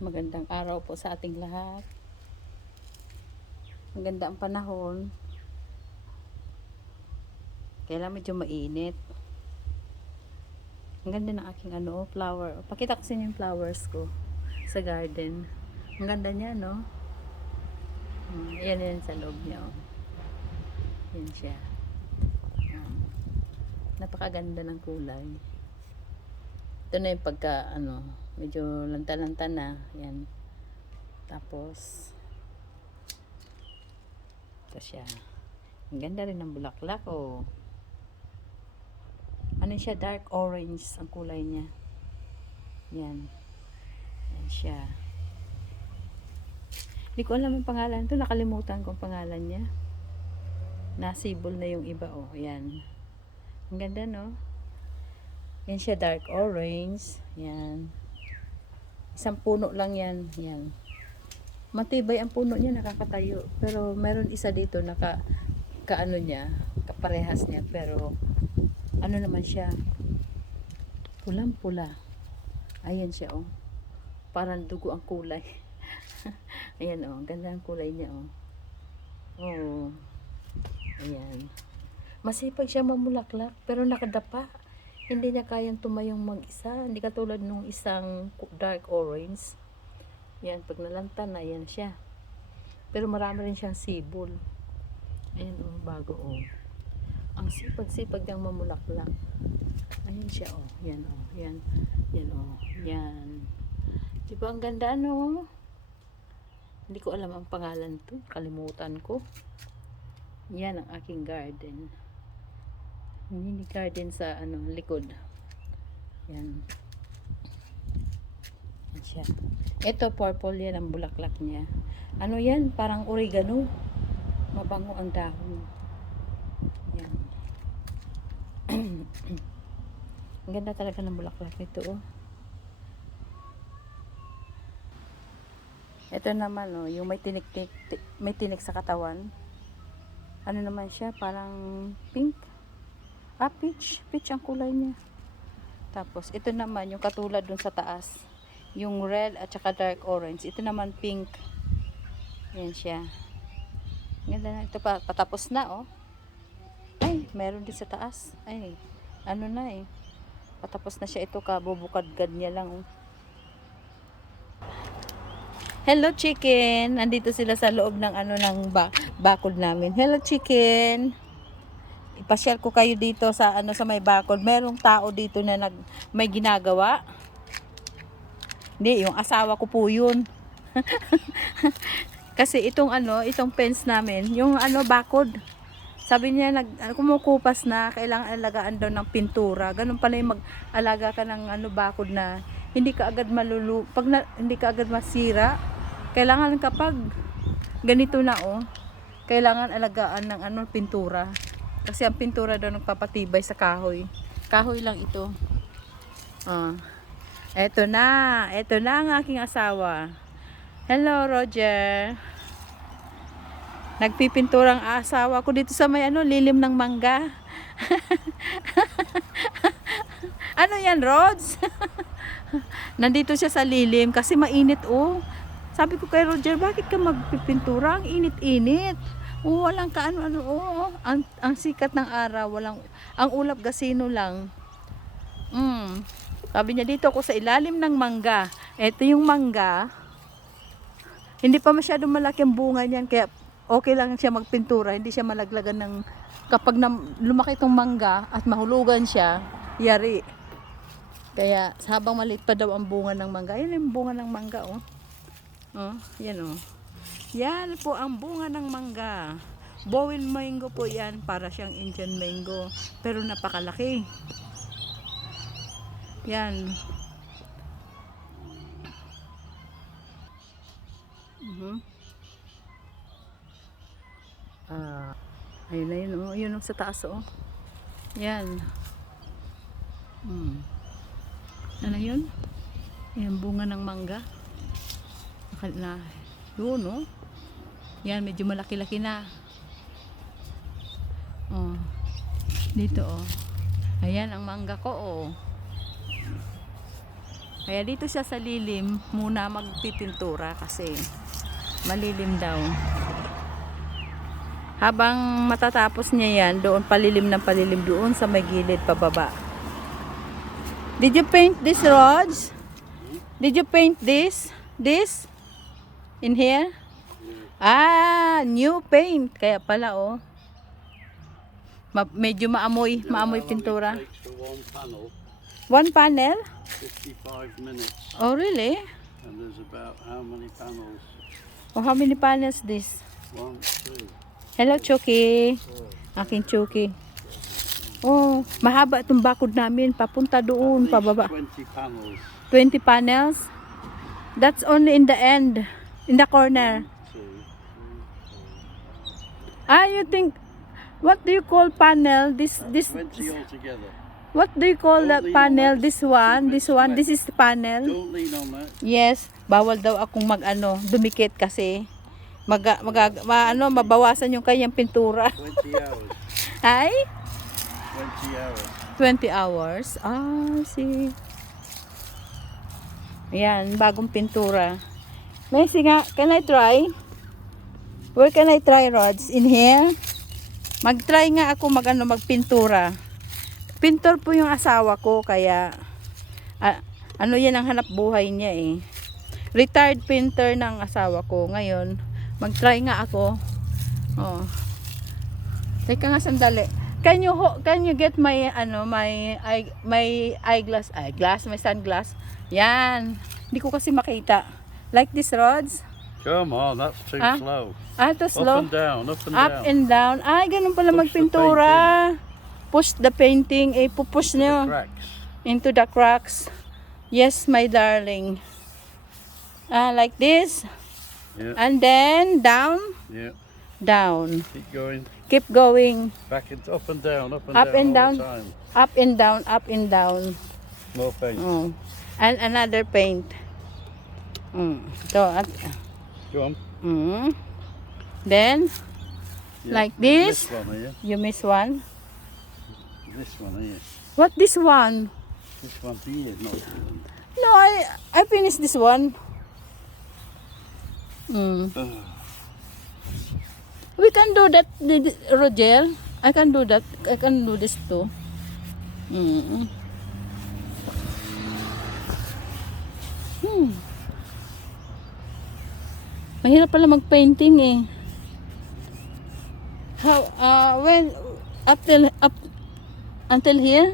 Magandang araw po sa ating lahat. Maganda ang panahon. Kailan medyo mainit. Ang ganda ng aking flower. Pakita ko sa inyo yung flowers ko sa garden. Ang ganda niya, no? Yan sa loob niya. Oh. Yan siya. Napakaganda ng kulay. Ito na yung pagka, medyo lanta-lanta na. Yan. Tapos, ito siya. Ang ganda rin ng bulaklak, oh. Ano siya? Dark orange ang kulay niya. Yan. Yan siya. Hindi ko alam yung pangalan. Ito, nakalimutan ko ang pangalan niya. Nasibol na yung iba, oh. Yan. Ang ganda, no? Yan siya, dark orange. Yan. Isang puno lang yan. Yan. Matibay ang puno niya, nakakatayo. Pero meron isa dito, kaano niya, kaparehas niya. Pero, ano naman siya, pulang-pula. Ayan siya, oh. Parang dugo ang kulay. Ayan, oh. Ganda ang kulay niya, oh. Oh. Ayan. Masipag siya mamulaklak, pero nakadapa. Hindi niya kayang tumayong mag-isa. Hindi katulad nung isang dark orange. Yan, pag nalanta na, yan siya. Pero marami rin siyang sibol. Ayan, oh, bago, oh. Ang sipag-sipag niyang mamulaklak. Ayan siya, oh. Yan, oh. Yan. Yan, oh. Yan. Diba ang ganda, no? Hindi ko alam ang pangalan to. Kalimutan ko. Yan ang aking garden. Mini garden sa, likod. Yan. Yan siya. Ito, purple yan ang bulaklak niya. Ano yan? Parang oregano. Mabango ang dahon. Yan. Ang ganda talaga ng bulaklak nito, oh. Ito naman, oh, yung may tinik sa katawan. Ano naman siya? Parang pink. Peach. Peach ang kulay niya. Tapos, ito naman, yung katulad dun sa taas. Yung red at saka dark orange. Ito naman pink. Yan siya. Ganda na. Ito pa, patapos na, oh. Ay, meron din sa taas. Ay, ano na eh. Patapos na siya. Ito kabubukadgad niya lang, oh. Hello, chicken. Andito sila sa loob ng bakod namin. Hello, chicken. Ipasyal ko kayo dito sa sa may bakod. Merong tao dito na may ginagawa. Hindi, yung asawa ko po yun. Kasi itong fence namin, yung bakod. Sabi niya kumukupas na, kailangan alagaan daw ng pintura. Ganun pala yung mag-alaga ka ng bakod na hindi ka agad hindi ka agad masira. Kailangan kapag ganito na, oh, kailangan alagaan ng pintura. Kasi ang pintura daw nagpapatibay sa kahoy. Kahoy lang ito. Eto na ang aking asawa. Hello, Roger. Nagpipintura ang asawa ko dito sa may lilim ng mangga. Ano yan, Rods? Nandito siya sa lilim kasi mainit, oh. Sabi ko kay Roger, bakit ka magpipintura? Ang init-init. Oh, walang oh. Ang sikat ng araw, ang ulap gasino lang. Sabi niya, dito ako sa ilalim ng mangga. Ito yung mangga. Hindi pa masyadong malaki ang bunga niyan, kaya okay lang siya magpintura. Hindi siya malaglagan ng, kapag lumaki itong mangga at mahulugan siya, yari. Kaya habang maliit pa daw ang bunga ng mangga. Yan yung bunga ng mangga, oh. Oh, yan, oh. Yan po ang bunga ng mangga. Bowen mango po yan, para siyang Indian mango, pero napakalaki. Yan. Ayun na yun, oh. Yun, oh, sa taas, oh. Yan. Ano yun? Yan, bunga ng mangga. Yun, oh. Yan, medyo malaki-laki na. Oh. Dito, oh. Ayan ang mangga ko, oh. Kaya dito siya sa lilim muna magpipintura kasi malilim daw. Habang matatapos niya yan, doon palilim ng palilim doon sa may gilid pababa. Did you paint this, Rods? Did you paint this? This? In here? Ah, new paint. Kaya pala, oh. Medyo maamoy pintura. One panel? 55 minutes. Oh, really? And there's about how many panels? Oh, how many panels this? 1, 2. Hello, Chucky. Aking Chucky. Oh, mahaba itong bakod namin. Papunta doon, pababa. 20 panels. 20 panels? That's only in the end. In the corner. 2, Ah, you think, what do you call panel? This, 20 altogether. what do you call that Don't lean on panel? that. This one, this is the panel. Don't lean on that. Yes, bawal daw akong dumikit kasi mabawasan yung kanyang pintura. 20 hours. Ay? 20 hours. 20 hours. Ah, see. Ayan, bagong pintura. Messi nga, can I try? Where can I try, Rods? In here? Mag-try nga ako magpintura. Pintor po yung asawa ko, kaya ano yan ang hanap buhay niya eh. Retired painter ng asawa ko. Ngayon, mag-try nga ako. Oh. Teka nga sandali. Can you get my eyeglass, my sunglass? Yan. Hindi ko kasi makita. Like this, Rods? Come on, that's too Ah? slow. Ah, ito slow. Up and down, up and Up down. and down. Ay, ganun pala Push the magpintura. Push the painting. Pupush The nyo cracks. into the cracks. Yes, my darling. Like this. Yeah, And then, down. yeah. Down. Keep going. Keep going. Back and up and down, up and Up down and all down. the time. Up and down, up and down. More paint. Oh. And another paint. So, Go on. then, Yeah. like this. This one here. You miss one. This one here. What this one? This one here, not this one. No, I finished this one. We can do that, Rogel. I can do that. I can do this too. Mahirap pala mag-painting eh. How, when, up until here?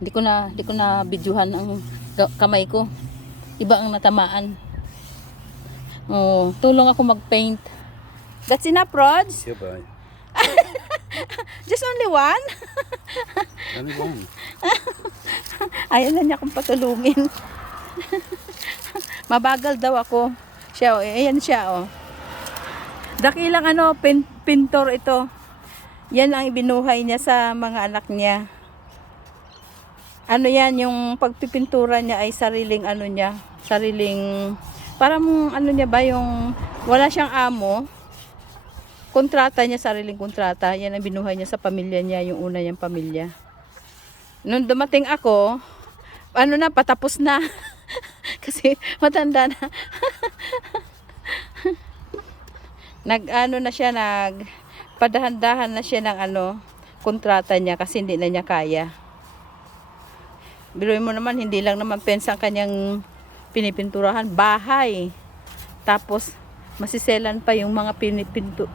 Hindi ko na videohan ang kamay ko. Iba ang natamaan. Oh, tulong ako mag-paint. That's enough, Rods? Goodbye. Just only one? Only one. Ayaw na niya akong patulungin. Mabagal daw ako. Siya, oh, ayan siya, oh. Dakilang pintor ito. Yan ang ibinuhay niya sa mga anak niya. Ano yan, yung pagpipintura niya ay sariling parang niya ba yung wala siyang amo. Kontrata niya, sariling kontrata. Yan ang binuhay niya sa pamilya niya, yung una niyang pamilya. Nung dumating ako, patapos na. Kasi matanda na. Padahan-dahan na siya ng kontrata niya kasi hindi na niya kaya. Biruin mo naman, hindi lang naman pensa ang kanyang pinipinturahan, bahay. Tapos, masiselan pa yung mga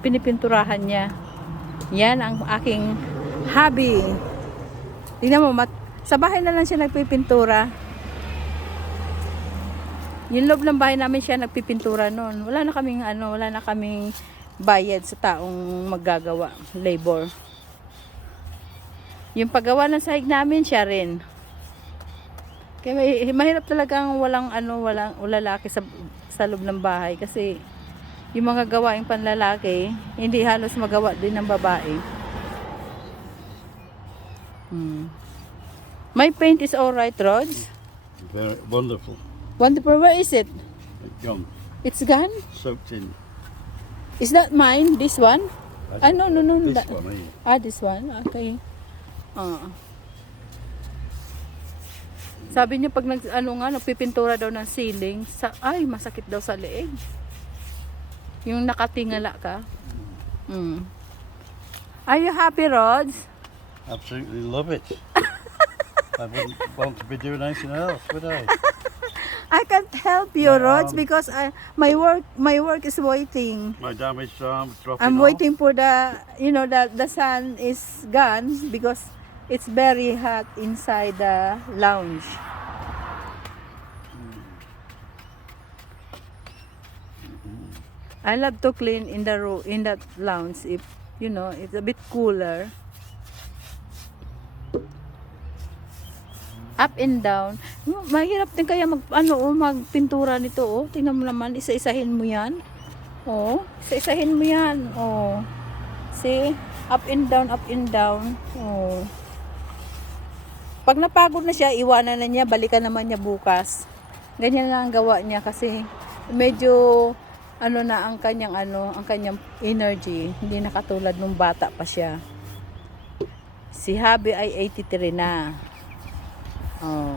pinipinturahan niya. Yan ang aking hobby. Tingnan mo, sa bahay na lang siya nagpipintura. Yung loob ng bahay namin siya nagpipintura noon. Wala na kaming bayad sa taong maggagawa, labor. Yung paggawa ng sahig namin, siya rin. Kaya mahirap talagang walang lalaki sa loob ng bahay kasi yung mga gawaing panlalaki hindi halos magawa din ng babae. My paint is alright, Rods. Very wonderful. Wonderful. Where is it? Gone. It's gone? Soaked in. Is that mine? This one? No. This one here. This one? Okay. Sabi niya pag nagpipintura daw ng ceiling, masakit daw sa leeg. Yung nakatingala ka. Are you happy, Rods? Absolutely love it. I wouldn't want to be doing anything else, would I? I can't help you, My Rods, arm. because my work is waiting. My damaged arm dropping I'm off. waiting for the sun is gone because it's very hot inside the lounge. I love to clean in the room, in that lounge if it's a bit cooler. Up and down. Mahirap din kaya magpintura nito, oh. Tingnan mo naman, isa-isahin mo 'yan. Oh, isa-isahin mo 'yan. Oh. See? Up and down, up and down. Oh. Pag napagod na siya, iwanan na niya, balikan naman niya bukas. Ganyan lang ang gawa niya kasi medyo ang kanyang energy, hindi na katulad nung bata pa siya. Si Habi ay 83 na. Oh.